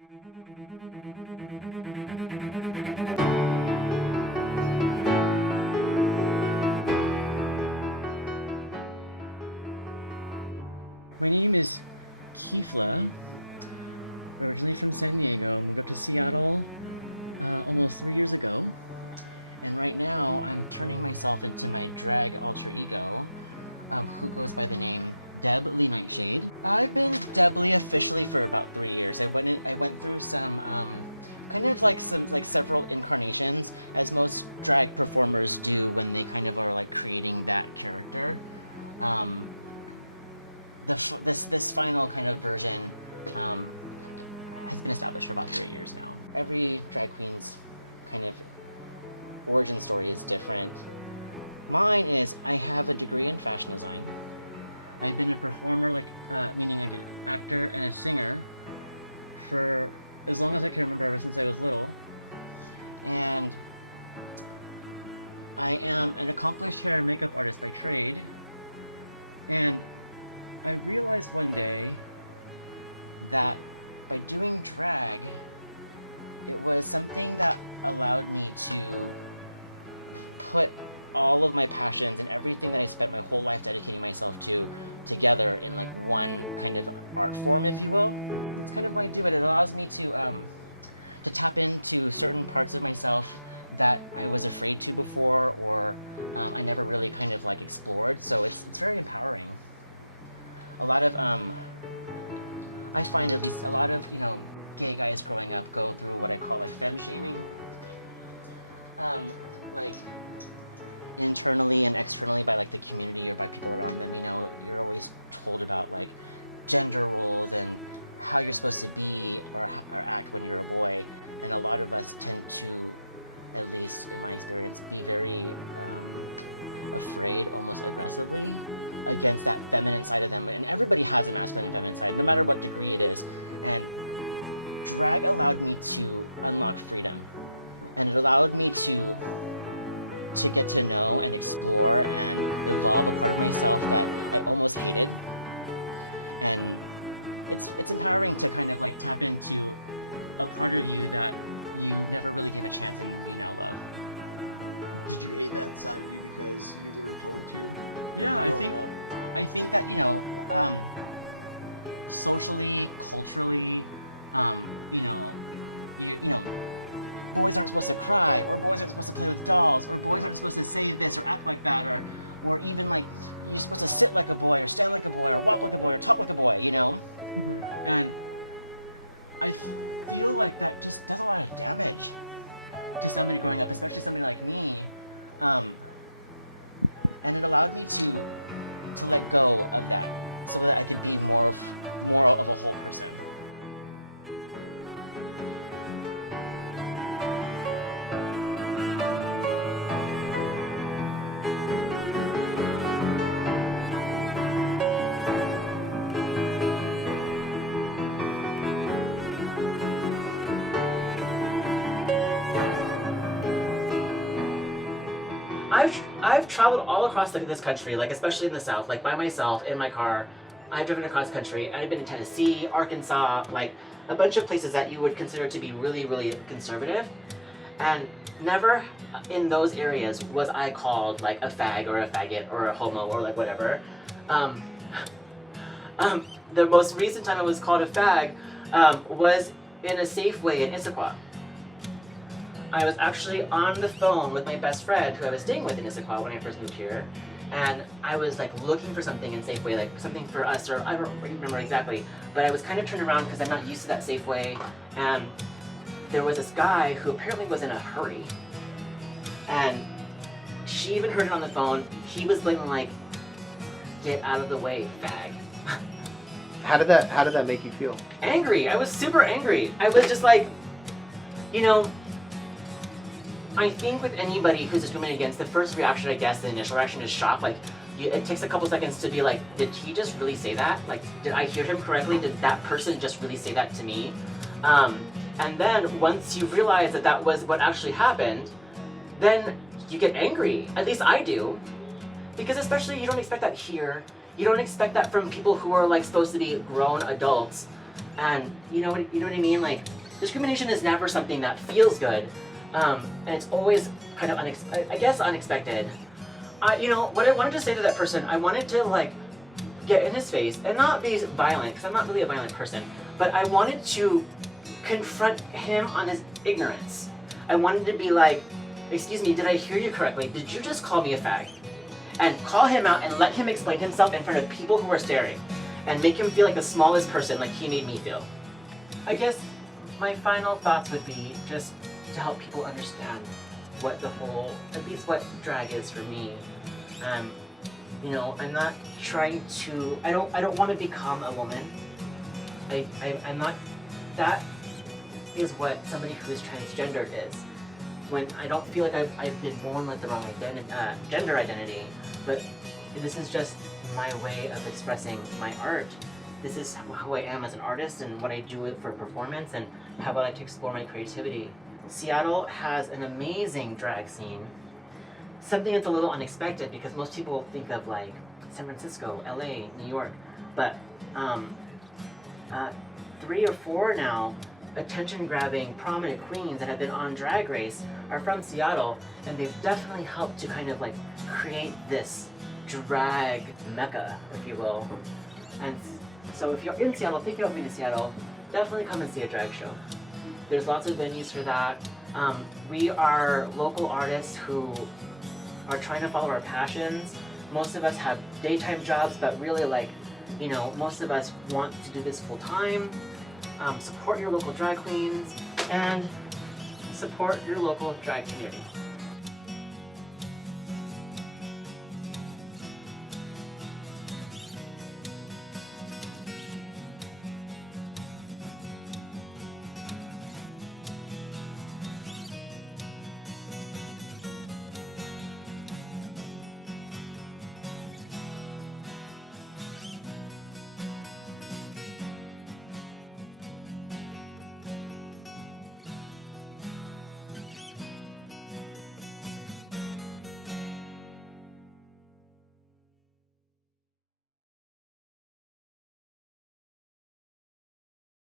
My name is Keifla, originally from San Diego, moved up to Seattle almost 3 years ago. And right now I'm turning myself into my drag alter ego, who goes by the name Deb Leigh Nightshade. I've been Deb Leigh officially for about 3 years. I went through some kind of like several incarnations, as most drag performers do when they kind of are like creating that character. This final kind of version has been established for about 3 years now. Every drag queen's kind of origin story is different. Mine is, I have a degree in fashion design. I've been a performer, meaning like an actor and a singer, for as long as I can remember, ever since I was little. And I am an accomplished hair and makeup artist by trade. And I realized one day that by doing drag, it was something that allowed me to put all of my passions and everything that I spent my whole life dedicating myself to together in like one kind of art form, if you will. That's kind of why I do it. It allows me to tap into certain parts of myself that I was afraid to before, or I never really kind of like explored. So it's very empowering. A lot of I find at least a lot of gay guys growing up go through what I call like femme shaming, like internally and externally by like the community or by people around them. You're always told about like gender roles and how you're supposed to be or act when you're a boy, and a lot of us tend to, at least in my experience, be very afraid, almost aggressively, against that feminine side of them. And everybody has a masculine and feminine side, no matter what degree it is. And drag allowed me to unlock freedom, and it allowed me to get to know and explore and evolve a part of myself that I almost hated. And it's empowering to kind of like tap into a part of you that you never really gave a chance and you now love. Did you hate that side of you because you were told to? Yeah, I think that socially, culturally, boys aren't supposed to cry, or boys aren't supposed to play with dolls, or boys aren't supposed to say this or act like that, or even like you're supposed to sit like a boy, or stand like a boy, or walk like a boy, or talk like a boy, Mm-hmm. And I feel like that just does a lot of damage to somebody growing up, especially somebody like me. And it allowed me to let go of that, so that I could be more of a whole person. I've traveled all across this country, like especially in the South, like by myself in my car. I've driven across country. I've been in Tennessee, Arkansas, like a bunch of places that you would consider to be really, really conservative. And never in those areas was I called like a fag or a faggot or a homo or like whatever. The most recent time I was called a fag was in a Safeway in Issaquah. I was actually on the phone with my best friend who I was staying with in Issaquah when I first moved here, and I was like looking for something in Safeway, like something for us, or I don't remember exactly, but I was kind of turned around because I'm not used to that Safeway, and there was this guy who apparently was in a hurry, and she even heard it on the phone. He was blatantly like, "Get out of the way, fag." How did that make you feel? Angry. I was super angry. I was just like, I think with anybody who's discriminated against, the first reaction, I guess, the initial reaction is shock. Like, it takes a couple seconds to be like, did he just really say that? Like, did I hear him correctly? Did that person just really say that to me? And then once you realize that that was what actually happened, then you get angry. At least I do. Because especially you don't expect that here. You don't expect that from people who are like supposed to be grown adults. And you know what I mean? Like, discrimination is never something that feels good, and it's always kind of unexpected. What I wanted to say to that person, I wanted to like get in his face and not be violent, because I'm not really a violent person, but I wanted to confront him on his ignorance. I wanted to be like, excuse me, did I hear you correctly? Did you just call me a fag? And call him out and let him explain himself in front of people who are staring, and make him feel like the smallest person, like he made me feel. I guess my final thoughts would be just to help people understand what the whole, at least what drag is for me. I'm not trying to, I don't want to become a woman. I'm not, that is what somebody who is transgendered is. When I don't feel like I've been born with the wrong gender identity, but this is just my way of expressing my art. This is who I am as an artist and what I do for performance and how I like to explore my creativity. Seattle has an amazing drag scene. Something that's a little unexpected because most people think of like San Francisco, LA, New York, but 3 or 4 now attention-grabbing prominent queens that have been on Drag Race are from Seattle, and they've definitely helped to kind of like create this drag mecca, if you will. And so if you're in Seattle, thinking about moving to Seattle, definitely come and see a drag show. There's lots of venues for that. We are local artists who are trying to follow our passions. Most of us have daytime jobs, but really most of us want to do this full time. Support your local drag queens and support your local drag community.